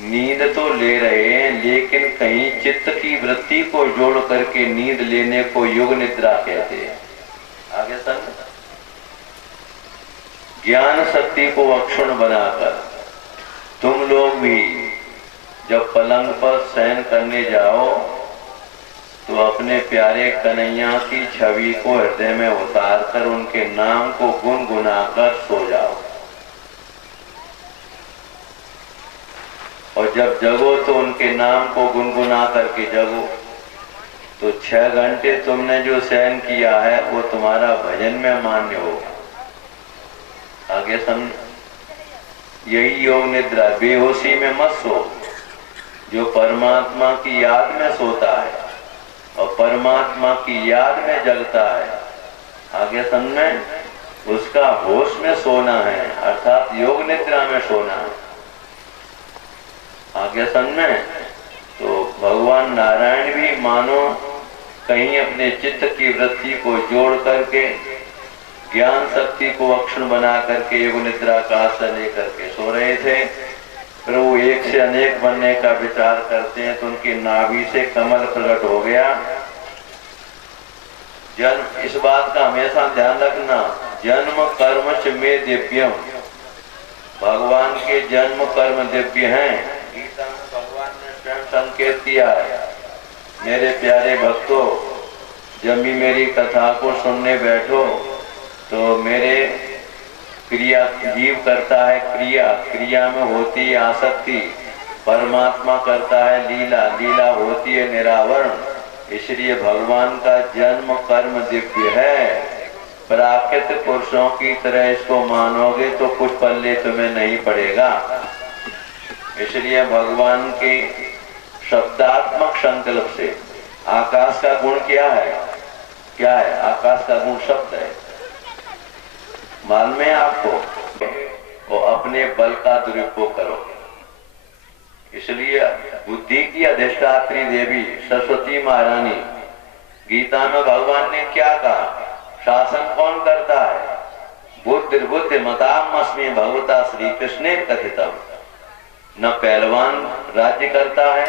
नींद तो ले रहे हैं लेकिन कहीं चित्त की वृत्ति को जोड़ करके नींद लेने को योग निद्रा कहते हैं। आगे सर, ज्ञान शक्ति को अक्षुण बनाकर तुम लोग भी जब पलंग पर शयन करने जाओ तो अपने प्यारे कन्हैया की छवि को हृदय में उतार कर उनके नाम को गुनगुनाकर सो जाओ। और जब जगो तो उनके नाम को गुनगुना करके जगो। तो 6 घंटे तुमने जो शयन किया है वो तुम्हारा भजन में मान्य होगा। आगे समझ, यही योग निद्रा। बेहोशी में मत सो। जो परमात्मा की याद में सोता है और परमात्मा की याद में जगता है, आगे समझे, उसका होश में सोना है, अर्थात योग निद्रा में सोना है। आगे समझे। तो भगवान नारायण भी मानो कहीं अपने चित्त की वृत्ति को जोड़ करके ज्ञान शक्ति को अक्षुण बना करके योग निद्रा का आश्रय लेकर के सो रहे थे। फिर वो एक से अनेक बनने का विचार करते हैं तो उनकी नाभि से कमल प्रकट हो गया। जन्म, इस बात का हमेशा ध्यान रखना, जन्म कर्म च में दिव्यम। भगवान के जन्म कर्म दिव्य हैं। गीता में भगवान ने स्वयं संकेत किया है। मेरे प्यारे भक्तों, जब भी मेरी कथा को सुनने बैठो तो मेरे क्रिया, जीव करता है क्रिया, क्रिया में होती है आसक्ति, परमात्मा करता है लीला, लीला होती है निरावरण। इसलिए भगवान का जन्म कर्म दिव्य है। प्राकृतिक पुरुषों की तरह इसको मानोगे तो कुछ पल्ले तुम्हें नहीं पड़ेगा। इसलिए भगवान के शब्दात्मक संकल्प से आकाश का गुण क्या है? क्या है आकाश का गुण? शब्द है। मालूम है आपको? वो अपने बल का दुरुपयोग करो। इसलिए बुद्धि की अधिष्ठात्री देवी सरस्वती महारानी, गीता में भगवान ने क्या कहा? शासन कौन करता है? बुद्धि बुद्धिर्बुद्धिमतामस्मि भगवता श्री कृष्णे कथितम। न पहलवान राज्य करता है,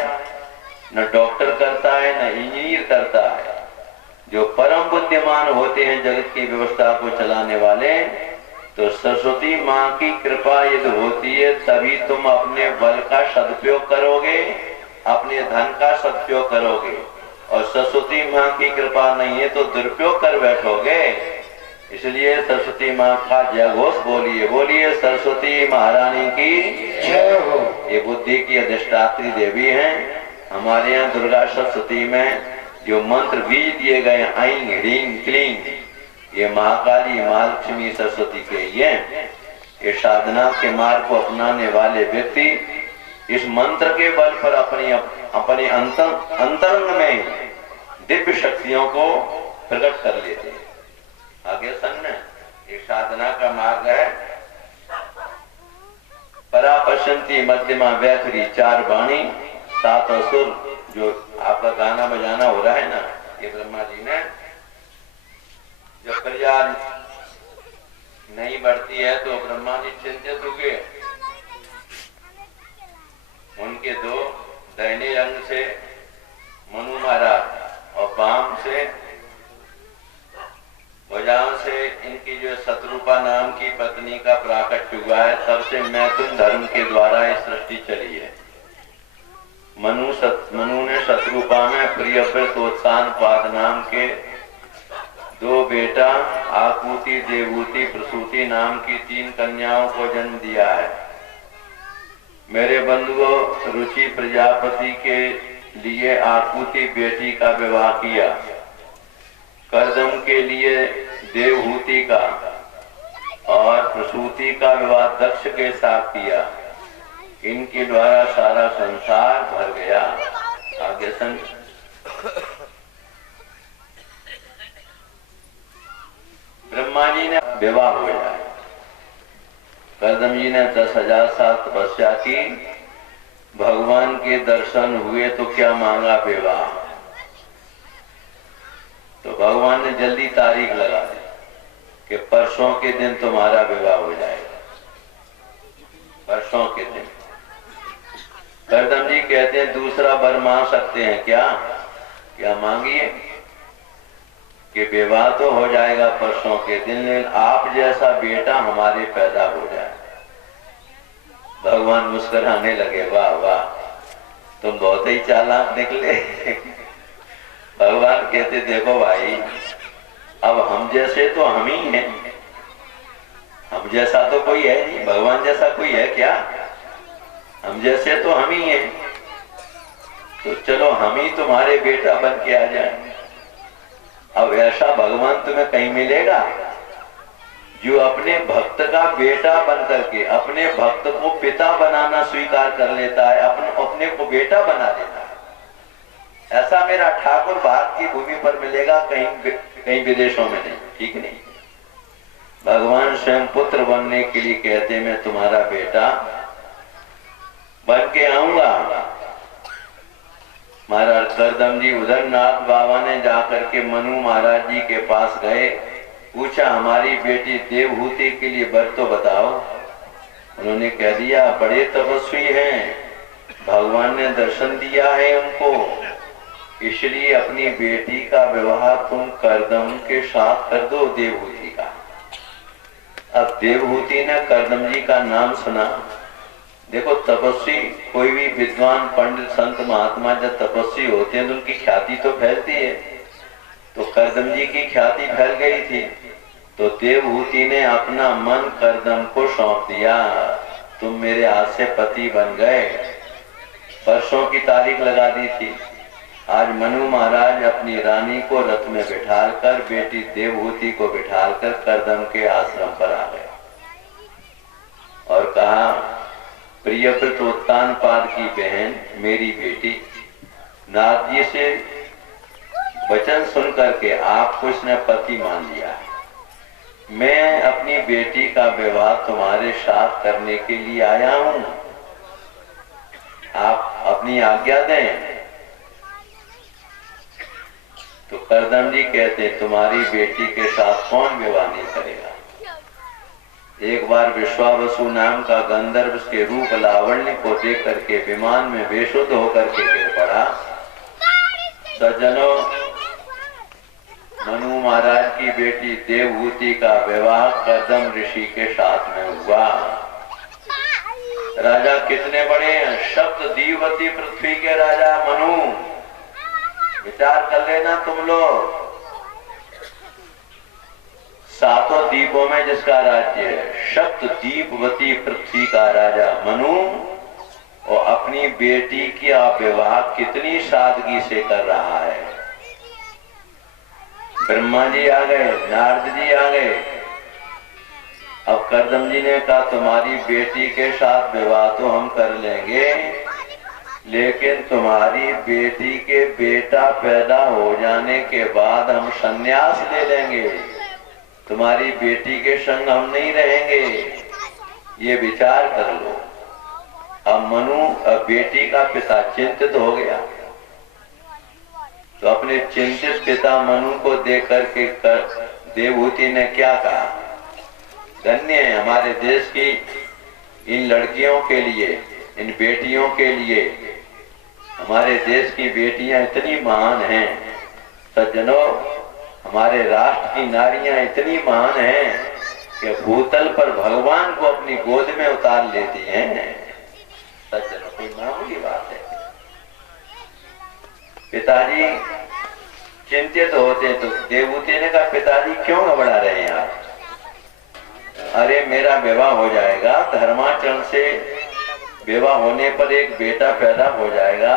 न डॉक्टर करता है, न इंजीनियर करता है। जो परम बुद्धिमान होते हैं जगत की व्यवस्था को चलाने वाले, तो सरस्वती माँ की कृपा यदि होती है तभी तुम अपने बल का सदुपयोग करोगे, अपने धन का सदुपयोग करोगे। और सरस्वती माँ की कृपा नहीं है तो दुरुपयोग कर बैठोगे। इसलिए सरस्वती माँ का जय घोष बोलिए, बोलिए सरस्वती महारानी की जय हो। ये बुद्धि की अधिष्ठात्री देवी हैं। हमारे यहाँ दुर्गा सप्तशती में जो मंत्र बीज दिए गए ऐं ह्रीं क्लीं, ये महाकाली महालक्ष्मी सरस्वती के ये साधना के मार्ग को अपनाने वाले व्यक्ति इस मंत्र के बल पर अपने अंतरंग में दिव्य शक्तियों को प्रकट कर लेते हैं। आगे सन एक साधना का मार्ग है। परा पश्यंती मध्यमा वैखरी, 4 वाणी 7 असुर। जो आपका गाना बजाना हो रहा है ना, ये ब्रह्मा जी ने, जब प्रजा नहीं बढ़ती है तो ब्रह्मा जी चिंतित हुए। उनके 2 दाहिने अंग से मनु महाराज और बाम से भुजाओं से इनकी जो शत्रुपा नाम की पत्नी का प्राकट्य हुआ है। तब से मैथुन धर्म के द्वारा ये सृष्टि चली है। मनु ने शत्रुपा में प्रियव्रतोत्तानपाद नाम के 2 बेटा, आकुति, देवहूति, प्रसूति नाम की 3 कन्याओं को जन्म दिया है। मेरे बंधुओं, रुचि प्रजापति के लिए आकुति बेटी का विवाह किया, कर्दम के लिए देवहूति का और प्रसूति का विवाह दक्ष के साथ किया। इनके द्वारा सारा संसार भर गया। आगे सन ब्रह्मा जी ने विवाह हो जाए। कर्दम जी ने 10,000 साल तपस्या की, भगवान के दर्शन हुए तो क्या मांगा? विवाह। तो भगवान ने जल्दी तारीख लगा दी कि परसों के दिन तुम्हारा विवाह हो जाएगा। परसों के दिन। कर्दम जी कहते हैं दूसरा वर मांग सकते हैं क्या? क्या मांगिए कि विवाह तो हो जाएगा परसों के दिन, लेकिन आप जैसा बेटा हमारे पैदा हो जाए। भगवान मुस्कुराने लगे, वाह वाह, तुम बहुत ही चालाक निकले। भगवान कहते देखो भाई, अब हम जैसे तो हम ही हैं, हम जैसा तो कोई है नहीं, भगवान जैसा कोई है क्या? हम जैसे तो हम ही हैं, तो चलो हम ही तुम्हारे बेटा बन के आ जाए। अब ऐसा भगवान तुम्हें कहीं मिलेगा जो अपने भक्त का बेटा बन करके अपने भक्त को पिता बनाना स्वीकार कर लेता है, अपने को बेटा बना देता है। ऐसा मेरा ठाकुर भारत की भूमि पर मिलेगा, कहीं विदेशों में नहीं। ठीक नहीं? भगवान स्वयं पुत्र बनने के लिए कहते मैं तुम्हारा बेटा बन के आऊंगा। महाराज कर्दम जी उधर नाथ बाबा ने जाकर के मनु महाराज जी के पास गए, पूछा हमारी बेटी देवहूति के लिए वर तो बताओ। उन्होंने कह दिया बड़े तपस्वी हैं, भगवान ने दर्शन दिया है उनको, इसलिए अपनी बेटी का विवाह तुम कर्दम के साथ कर दो, देवहूति का। अब देवहूति ने कर्दम जी का नाम सुना। देखो तपस्वी, कोई भी विद्वान पंडित संत महात्मा जब तपस्वी होते हैं तो उनकी ख्याति तो फैलती है। तो कर्दम जी की ख्याति फैल गई थी, तो देवहूति ने अपना मन कर्दम को सौंप दिया। तुम मेरे हाथ से पति बन गए। परसों की तारीख लगा दी थी। आज मनु महाराज अपनी रानी को रथ में बिठालकर, बेटी देवहूति को बिठालकर कर्दम के आश्रम पर आ गए और कहा प्रियव्रतोत्तानपाद की बहन मेरी बेटी, नाथ जी से वचन सुन करके आपको इसने पति मान लिया है। मैं अपनी बेटी का विवाह तुम्हारे साथ करने के लिए आया हूं, आप अपनी आज्ञा दें। तो कर्दम जी कहते तुम्हारी बेटी के साथ कौन विवाह नहीं करेगा? एक बार विश्वावसु नाम का गंधर्व के रूप लावण्य को देख करके विमान में बेशुद्ध होकर के गिर पड़ा। सज्जनों, मनु महाराज की बेटी देवहूति का विवाह कर्दम ऋषि के साथ में हुआ। राजा कितने बड़े हैं, सप्तद्वीपवती पृथ्वी के राजा मनु। विचार कर लेना तुम लोग, सातों द्वीपों में जिसका राज्य है, सप्तद्वीपवती पृथ्वी का राजा मनु, और अपनी बेटी का विवाह कितनी सादगी से कर रहा है। ब्रह्मा जी आ गए, नारद जी आ गए। अब कर्दम जी ने कहा तुम्हारी बेटी के साथ विवाह तो हम कर लेंगे, लेकिन तुम्हारी बेटी के बेटा पैदा हो जाने के बाद हम संन्यास ले लेंगे, तुम्हारी बेटी के संग हम नहीं रहेंगे। ये विचार कर लो। अब मनु, अब बेटी का पिता चिंतित हो गया, तो अपने चिंतित पिता मनु को देख करके देवहूति ने क्या कहा, धन्य है हमारे देश की इन लड़कियों के लिए, इन बेटियों के लिए। हमारे देश की बेटियां इतनी महान हैं। सज्जनों, हमारे राष्ट्र की नारियां इतनी महान हैं कि भूतल पर भगवान को अपनी गोद में उतार लेती हैं। सज्जनों, कोई मामूली बात है। पिताजी चिंतित होते तो देवहूति ने कहा पिताजी क्यों घबरा रहे हैं आप? अरे मेरा विवाह हो जाएगा, धर्माचरण से विवाह होने पर एक बेटा पैदा हो जाएगा,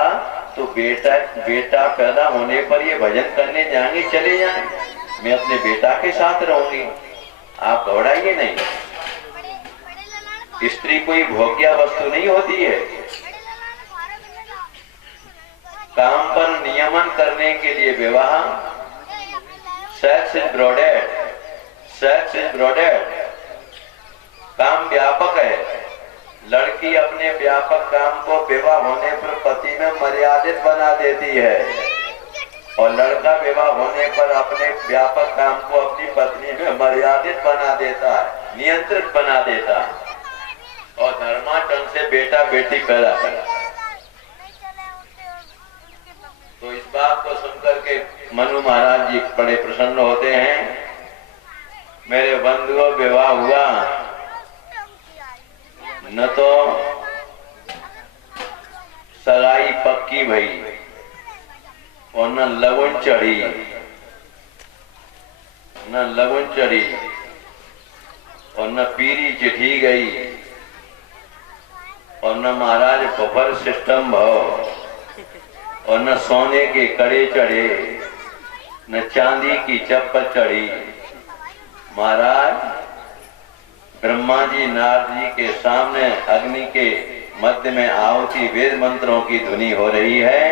तो बेटा पैदा होने पर ये भजन करने जाएंगे, चले जाएंगे, मैं अपने बेटा के साथ रहूंगी, आप घबराइए नहीं। स्त्री कोई भोग्य वस्तु नहीं होती है। काम पर नियमन करने के लिए विवाह, सेक्स इज ब्रॉडेड, सेक्स इज ब्रॉडेड, काम व्यापक है। लड़की अपने व्यापक काम को विवाह होने पर पति में मर्यादित बना देती है, और लड़का विवाह होने पर अपने व्यापक काम को अपनी पत्नी में मर्यादित बना देता है, नियंत्रित बना देता है, और धर्माचरण से बेटा बेटी पैदा करता है। तो इस बात को सुनकर के मनु महाराज जी बड़े प्रसन्न होते हैं। मेरे बंधुओं, विवाह हुआ न तो सगाई पक्की भई और न लगन चढ़ी, न लगन चढ़ी और न पीरी चिट्ठी गई, और न महाराज बफर सिस्टम भाव, और न सोने के कड़े चढ़े, न चांदी की चप्पल चढ़ी। महाराज ब्रह्मा जी नारद जी के सामने अग्नि के मध्य में आहुति वेद मंत्रों की ध्वनि हो रही है,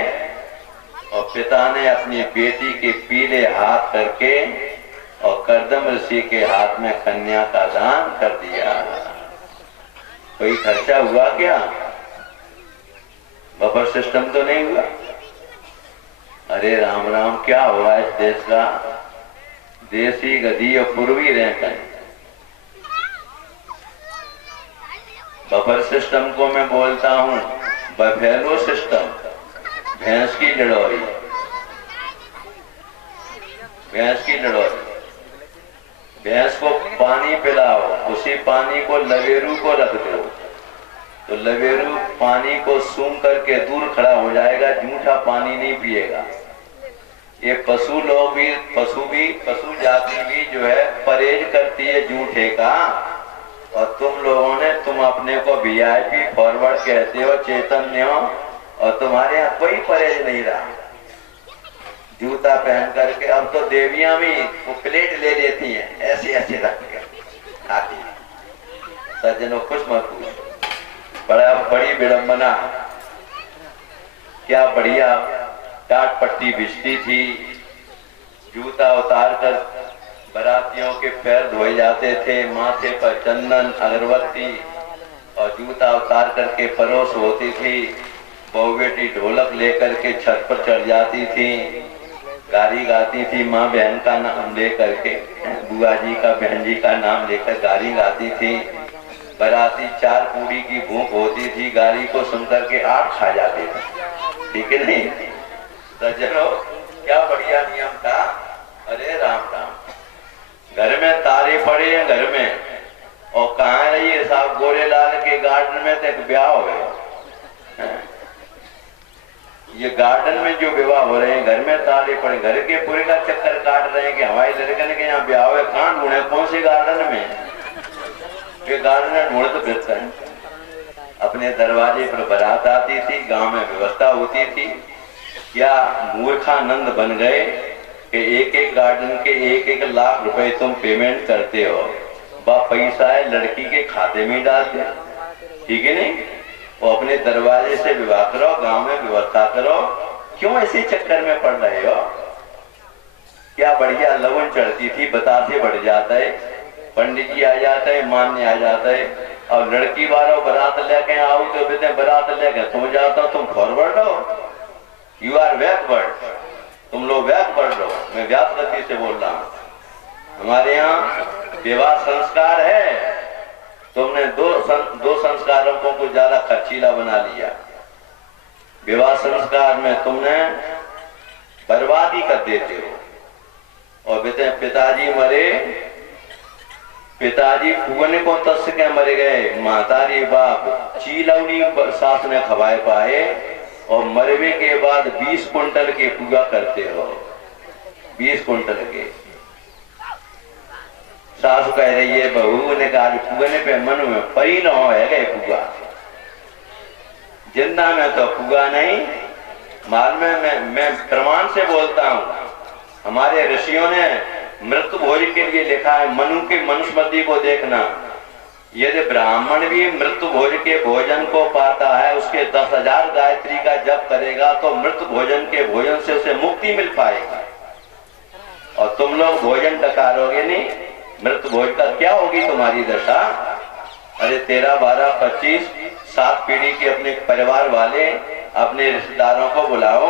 और पिता ने अपनी बेटी के पीले हाथ करके और कर्दम ऋषि के हाथ में कन्या का दान कर दिया। कोई खर्चा हुआ क्या? बफर सिस्टम तो नहीं हुआ। अरे राम राम, क्या हुआ इस देश का? देसी गधी और पूर्वी रहकर बफर सिस्टम को मैं बोलता हूँ बफेलो सिस्टम, भैंस की लड़ोई, भैंस की लड़ोई। भैंस को पानी पिलाओ, उसी पानी को लवेरू को रख दो, तो लवेरू पानी को सूंघ करके दूर खड़ा हो जाएगा, जूठा पानी नहीं पिएगा। ये पशु लोग भी, पशु जाति भी जो है परहेज करती है जूठे का, और तुम अपने को वीआईपी फॉरवर्ड कहते हो, चैतन्य हो, और तुम्हारे यहाँ कोई परहेज नहीं रहा। जूता पहन करके अब तो देवियां भी वो प्लेट ले लेती हैं, ऐसे ऐसे रख के खाती है। सज्जनों, कुछ मत पूछो, बड़ी विडंबना। क्या बढ़िया टाट पट्टी बिछती थी, जूता उतार कर बरातियों के पैर धोए जाते थे, माथे पर चंदन अगरबत्ती और जूता उतार करके परोस होती थी। बहू बेटी ढोलक लेकर के छत पर चढ़ जाती थी, गारी गाती थी, माँ बहन का नाम लेकर के, बुआ जी का बहन जी का नाम लेकर गारी गाती थी। बराती 4 पूड़ी की भूख होती थी, गारी को सुनकर के 8 खा जाते थे, ठीक है नहीं? सज्जनों, क्या बढ़िया नियम था। अरे राम राम, घर में तारे पड़े हैं घर में, और कहाँ रहिए साहब, गोरेलाल के गार्डन में तो एक ब्याह हो गया। ये गार्डन में जो विवाह हो रहे हैं, घर में ताले पड़े, घर के पूरे का चक्कर काट रहे हैं कि हमारे लड़के के यहाँ ब्याह हुए, कहाँ ढूंढे, कौन से गार्डन में? ये गार्डन में ढूंढ तो फिरता है। अपने दरवाजे पर बारात आती थी, गांव में व्यवस्था होती थी। क्या मूर्खानंद बन गए कि एक एक गार्डन के 1-1 लाख रुपए तुम पेमेंट करते हो, वह पैसा है लड़की के खाते में डाल दे, ठीक है नहीं? वो अपने दरवाजे से विवाह करो, गांव में व्यवस्था करो, क्यों ऐसे चक्कर में पड़ रहे हो? क्या बढ़िया लगन चढ़ती थी, बतासे बढ़ जाता है, पंडित जी आ जाता है, मान्य आ जाता है, और लड़की वालों बारात लेके आओ तो कहते हैं बारात लेके तुम जाता हो, तुम फॉरवर्ड हो, यू आर बैकवर्ड, तुम लोग बैकवर्ड हो। मैं व्यास गति से बोल रहा हूँ। हमारे यहाँ विवाह संस्कार है, तुमने दो संस्कारों को कुछ ज्यादा खर्चीला बना लिया। विवाह संस्कार में तुमने बर्बादी कर देते हो। और कहते हैं पिताजी मरे, पिताजी फुगने को तस् के मर गए, मातारी बाप चीलौनी सास में खवाए पाए, और मरवे के बाद 20 कुंटल के पूजा करते हो, 20 कुंटल के। सासु कह रही है बहू ने कहा फुगने पे मन में परी न हो है गए फुगा, जिंदा में तो फुगा नहीं। माल में मैं प्रमाण से बोलता हूँ, हमारे ऋषियों ने मृत्यु भोज के लिए लिखा है, मनु के मनुस्मृति को देखना, यदि ब्राह्मण भी मृत्यु भोज के भोजन को पाता है, उसके 10,000 गायत्री का जप करेगा तो मृत्यु भोजन के भोजन से उसे मुक्ति मिल पाएगी। और तुम लोग भोजन टकारोगे नहीं, मृत्यु भोज का क्या होगी तुम्हारी दशा? अरे 13, 12, 25, 7 पीढ़ी के अपने परिवार वाले अपने रिश्तेदारों को बुलाओ,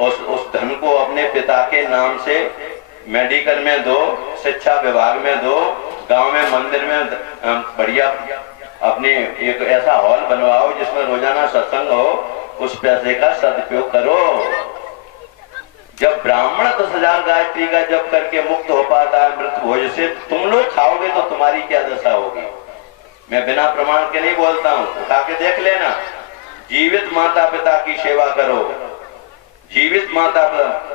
उस धन को अपने पिता के नाम से मेडिकल में दो, शिक्षा विभाग में दो, गांव में मंदिर में बढ़िया अपने एक ऐसा हॉल बनवाओ जिसमें रोजाना सत्संग हो, उस पैसे का सदुपयोग करो। जब ब्राह्मण 10,000 गायत्री का जप करके मुक्त हो पाता है मृत्यु भोज से, तुम लोग खाओगे तो तुम्हारी क्या दशा होगी? मैं बिना प्रमाण के नहीं बोलता हूँ, उठा के देख लेना। जीवित माता पिता की सेवा करो, जीवित माता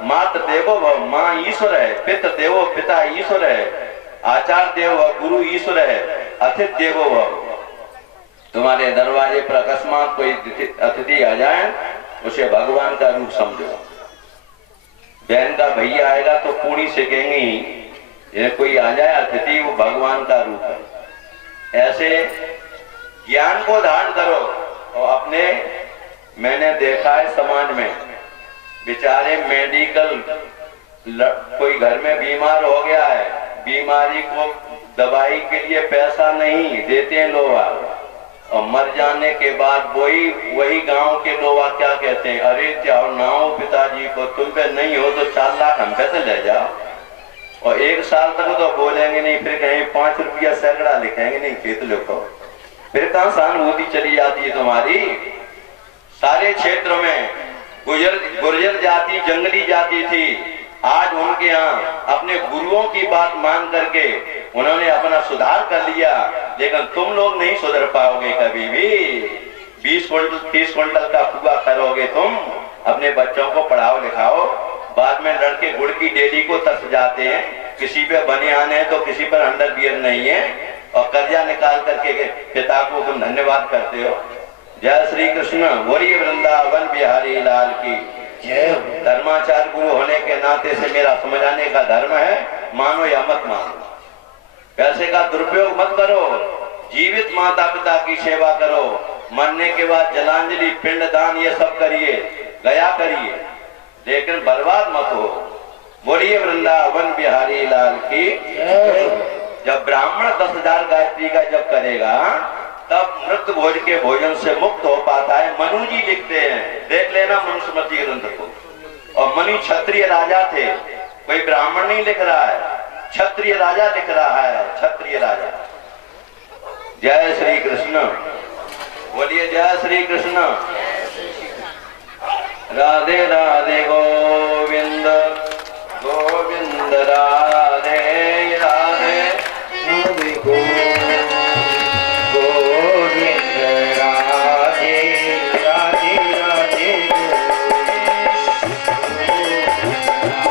मात्र देवो भव, माँ ईश्वर है, पिता देवो पिता ईश्वर है, आचार्य देव भव, गुरु ईश्वर है, अतिथि देवो भव। तुम्हारे दरवाजे पर अकस्मात कोई अतिथि आ जाए, उसे भगवान का रूप समझो। बहन का भैया आएगा तो पूरी से कहेंगी, कोई आ जाए अतिथि वो भगवान का रूप है। ऐसे ज्ञान को धारण करो। और अपने मैंने देखा है समाज में बेचारे मेडिकल, कोई घर में बीमार हो गया है, बीमारी को दवाई के लिए पैसा नहीं देते हैं लोग, और मर जाने के बाद वही गांव के लोग क्या कहते हैं, अरे जाओ नाओ पिताजी को, तुम पे नहीं हो तो 4 लाख हम पे तो ले जाओ। और 1 साल तक तो बोलेंगे नहीं, फिर कहीं 5 रुपया सैकड़ा लिखेंगे नहीं, खेत लिखो, फिर कहां सहानुभूति चली जाती है तुम्हारी? सारे क्षेत्रों में गुर्जर जाति जंगली जाति थी, आज उनके यहाँ अपने गुरुओं की बात मान करके उन्होंने अपना सुधार कर लिया, लेकिन तुम लोग नहीं सुधर पाओगे कभी भी। 20 क्विंटल 30 क्विंटल का फुगा करोगे तुम, अपने बच्चों को पढ़ाओ लिखाओ, बाद में लड़के गुड़ की डेली को तरस जाते हैं, किसी पे बनियान है तो किसी पर अंडरवियर नहीं है, और कर्जा निकाल करके पिता को तुम धन्यवाद करते हो। जय श्री कृष्ण, बोलिए वृंदावन बिहारी लाल की जय। धर्माचार्य गुरु होने के नाते से मेरा समझाने का धर्म है, मानो या मत मानो, पैसे का दुरुपयोग मत करो, जीवित माता पिता की सेवा करो, मरने के बाद जलांजलि पिंडदान ये सब करिए, गया करिए, लेकिन बर्बाद मत हो। बोलिए वृंदावन बिहारी लाल की। जब ब्राह्मण 10,000 गायत्री का जप करेगा तब मृत्यु भोज के भोजन से मुक्त हो पाता है। मनु जी लिखते हैं, देख लेना मनुस्मृति ग्रंथ को, और मुनि क्षत्रिय राजा थे, कोई ब्राह्मण नहीं लिख रहा है, क्षत्रिय राजा लिख रहा है, क्षत्रिय राजा। जय श्री कृष्ण, बोलिए जय श्री कृष्ण। राधे राधे गोविंद गोविंद राधे।